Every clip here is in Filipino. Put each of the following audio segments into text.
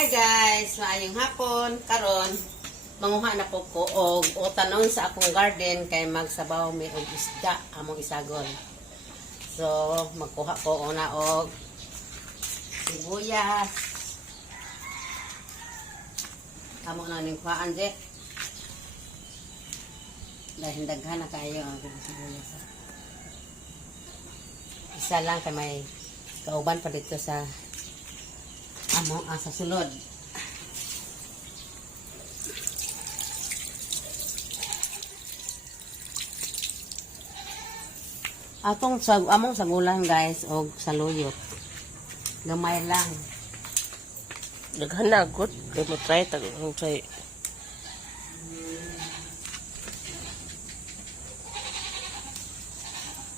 Hi guys, maayong hapon. Karon manguha na po ko og utanon sa akong garden kay magsabaw mi og isda among isagol. So, magkuha ko una og sibuyas. Amo na ning kuhaan je. Dahil daghan na kayo ang sibuyas. Isa lang kay may kauban pa dito sa amo sa sulod. Among sagulang guys og saluyot. Gamay lang. Naghanagot kay mo try tagong try.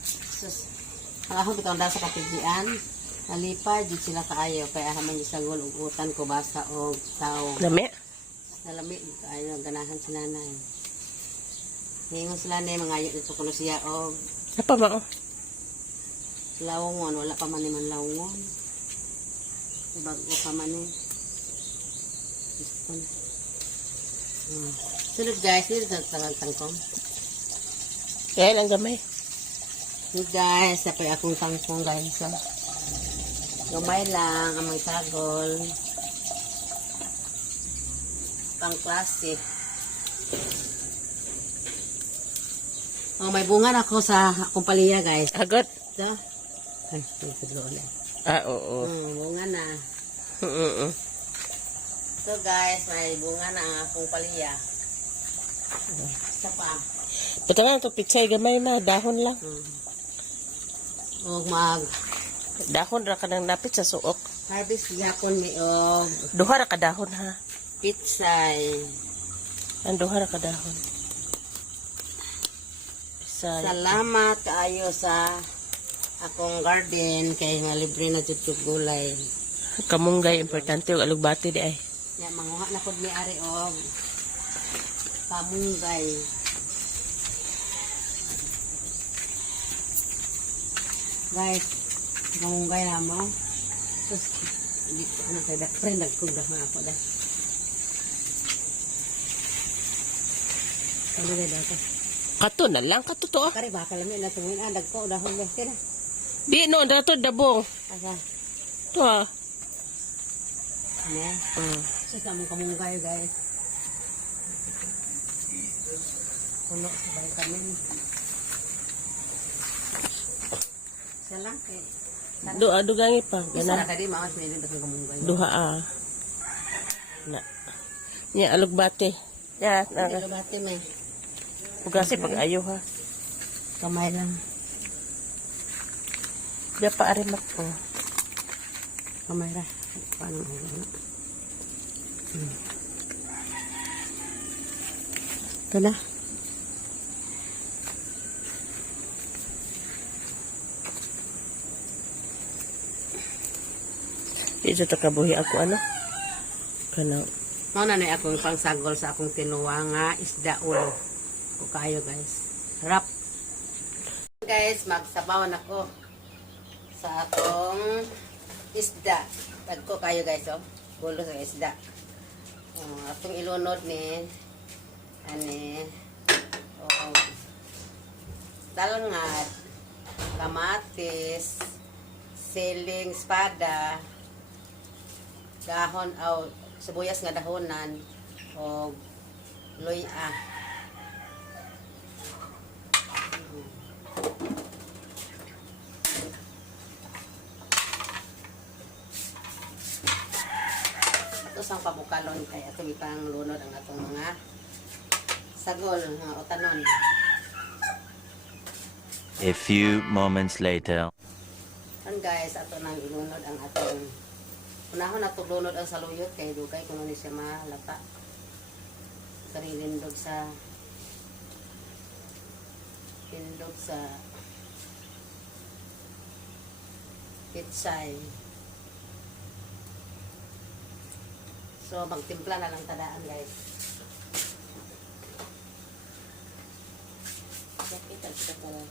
Sus. Ang ako bitaw da sa kapigian. Nalipay jud sila kaayo kay ahaman yung sagol ug utan ko basa og tao. Lami? Nalami kaayo ganahan sila na. Hingon sila na mga ayo dito kuno siya og Apa mao? lawongon, wala pa man man lawongon. Bago pa man eh. Sulod guys, dito sa tangkong. Kaya lang gamay. Sulod guys, sapay akong tangkong guys. So, gamay lang, amay sagol. Pang klase. Oh, may bunga na ako sa akong paliya guys. Agot. So, ay, tudlo ulit. Oo. Bunga na. Oo. So guys, may bunga na ang akong paliya. Isa pa. Ito nga ito, pichay gamay na, dahon lang. O Dahon ra ka nang napit sa suok. harvest yapon mi og Duha ra ka dahon ha. pitsay. Ang duha ra ka dahon. Salamat kaayo sa akong garden kay nga libre na jud kog gulay. Kamunggay, importante yung alugbati di ay. Ya manguha na pod mi ari og pamunggay. Guys, pamunggay na mo. Sus, dito na kay da friend nagkugda ako da. Ano na dato? Kato na lang, kato to ah. Kari ba kalami na tungin andag ko dahon ba kina. Di no, dato dabong. Asa? To ah. Ne. Sa kamunggay guys. Puno sabay kami. Salang kay. Dugangi pa. Isa na Gana. kadi maas may din kamunggay. Duha ah. Na. Nya alugbati. Ya, Pero bati may Pugasi pag ayo ha. kamay lang. Dia pa arimak ko. Kamay ra. Paano ano? Ito na. Ito to kabuhi ako ano. Kanang Mao na ni akong pangsagol sa akong tinuwa nga isda ulo. Ko kayo guys. Rap. Guys, magsabaw na ko sa akong isda. Tagko kayo guys oh. Ulo sa isda. Atong ilunod ni ani dalangad, kamatis, siling, espada, dahon aw sibuyas nga dahonan o luya. Ito sang pabukalon kay ato mitang lunod ang atong mga sagol nga utanon. A few moments later. Kan guys, ato nang ilunod ang atong unahon nato lunod ang saluyot kay dugay kuno ni siya malata. Karilindog sa pitsay. So magtimpla na lang tadaan guys. Kita pala.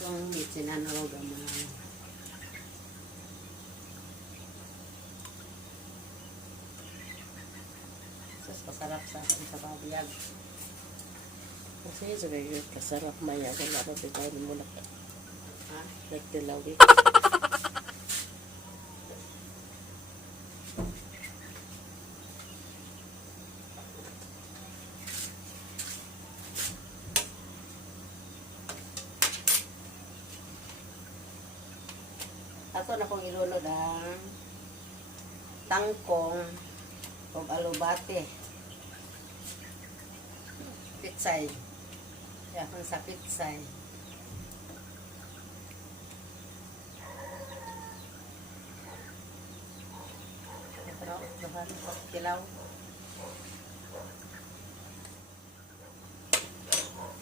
Itong bitsinanong gamay. Sus, kasarap sa akin sa babiyag. Kasi sabi ko, kasarap maya. Wala pa tayo mo na Ha? nagtilaw eh. Ato na kong ilunod ang tangkong o alubate. Pitsay. Yakang sa pitsay. Kilaw.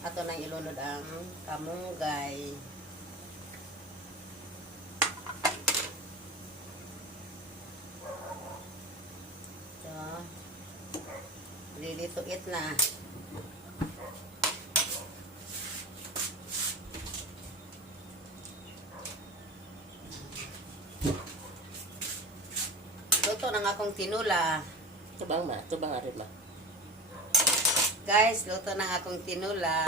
Ato nang ilunod ang kamunggay. Ready to eat na. Luto ng akong tinula. Tubang ma, tubang arin ma. Guys, luto ng akong tinula.